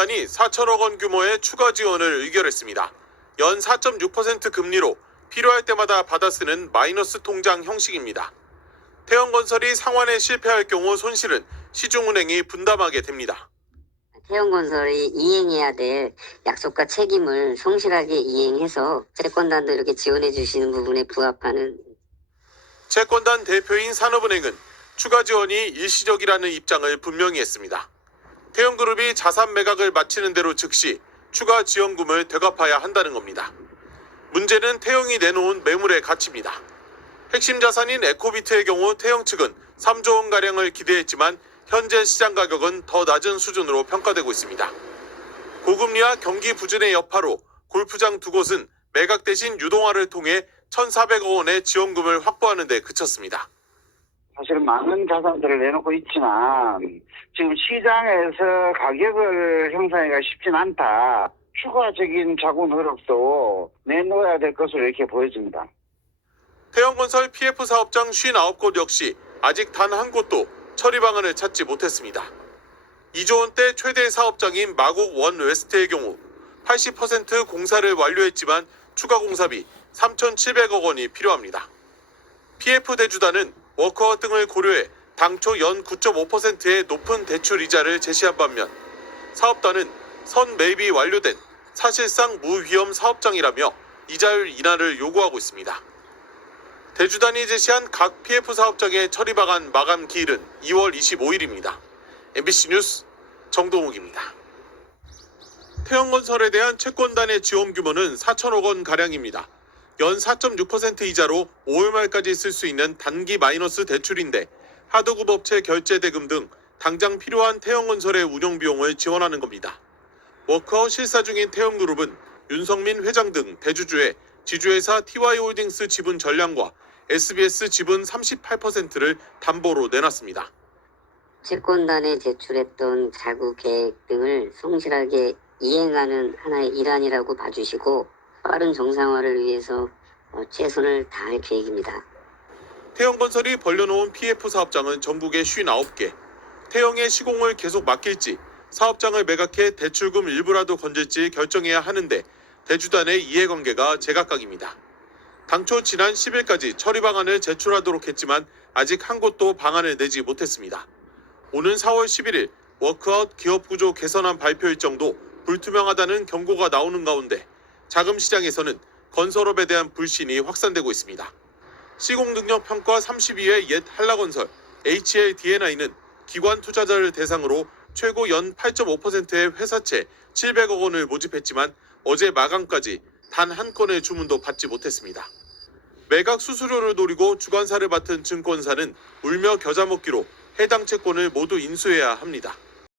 채권단이 4천억 원 규모의 추가 지원을 의결했습니다. 연 4.6% 금리로 필요할 때마다 받아 쓰는 마이너스 통장 형식입니다. 태영건설이 상환에 실패할 경우 손실은 시중은행이 분담하게 됩니다. 태영건설이 이행해야 될 약속과 책임을 성실하게 이행해서 채권단도 이렇게 지원해 주시는 부분에 부합하는. 채권단 대표인 산업은행은 추가 지원이 일시적이라는 입장을 분명히 했습니다. 태영그룹이 자산 매각을 마치는 대로 즉시 추가 지원금을 되갚아야 한다는 겁니다. 문제는 태영이 내놓은 매물의 가치입니다. 핵심 자산인 에코비트의 경우 태영 측은 3조 원가량을 기대했지만 현재 시장 가격은 더 낮은 수준으로 평가되고 있습니다. 고금리와 경기 부진의 여파로 골프장 두 곳은 매각 대신 유동화를 통해 1,400억 원의 지원금을 확보하는 데 그쳤습니다. 사실 많은 자산들을 내놓고 있지만 지금 시장에서 가격을 형성하기가 쉽진 않다. 추가적인 자금 흐름도 내놓아야 될 것으로 이렇게 보여집니다. 태영건설 PF 사업장 59곳 역시 아직 단 한 곳도 처리 방안을 찾지 못했습니다. 2조 원대 최대 사업장인 마곡 원 웨스트의 경우 80% 공사를 완료했지만 추가 공사비 3,700억 원이 필요합니다. PF 대주단은 워크아웃 등을 고려해 당초 연 9.5%의 높은 대출 이자를 제시한 반면 사업단은 선 매입이 완료된 사실상 무위험 사업장이라며 이자율 인하를 요구하고 있습니다. 대주단이 제시한 각 PF 사업장의 처리 방안 마감 기일은 2월 25일입니다. MBC 뉴스 정동욱입니다. 태영건설에 대한 채권단의 지원 규모는 4천억 원 가량입니다. 연 4.6% 이자로 5월 말까지 쓸 수 있는 단기 마이너스 대출인데 하도급 업체 결제 대금 등 당장 필요한 태영건설의 운영 비용을 지원하는 겁니다. 워크아웃 실사 중인 태영그룹은 윤성민 회장 등 대주주의 지주회사 TY홀딩스 지분 전량과 SBS 지분 38%를 담보로 내놨습니다. 채권단에 제출했던 자구 계획 등을 성실하게 이행하는 하나의 일환이라고 봐주시고 빠른 정상화를 위해서 최선을 다할 계획입니다. 태영건설이 벌려놓은 PF 사업장은 전국에 59개. 태영의 시공을 계속 맡길지 사업장을 매각해 대출금 일부라도 건질지 결정해야 하는데 대주단의 이해관계가 제각각입니다. 당초 지난 10일까지 처리 방안을 제출하도록 했지만 아직 한 곳도 방안을 내지 못했습니다. 오는 4월 11일 워크아웃 기업구조 개선안 발표 일정도 불투명하다는 경고가 나오는 가운데 자금 시장에서는 건설업에 대한 불신이 확산되고 있습니다. 시공능력평가 32회 옛 한라건설 HLDNI는 기관 투자자를 대상으로 최고 연 8.5%의 회사채 700억 원을 모집했지만 어제 마감까지 단 한 건의 주문도 받지 못했습니다. 매각 수수료를 노리고 주관사를 맡은 증권사는 울며 겨자 먹기로 해당 채권을 모두 인수해야 합니다.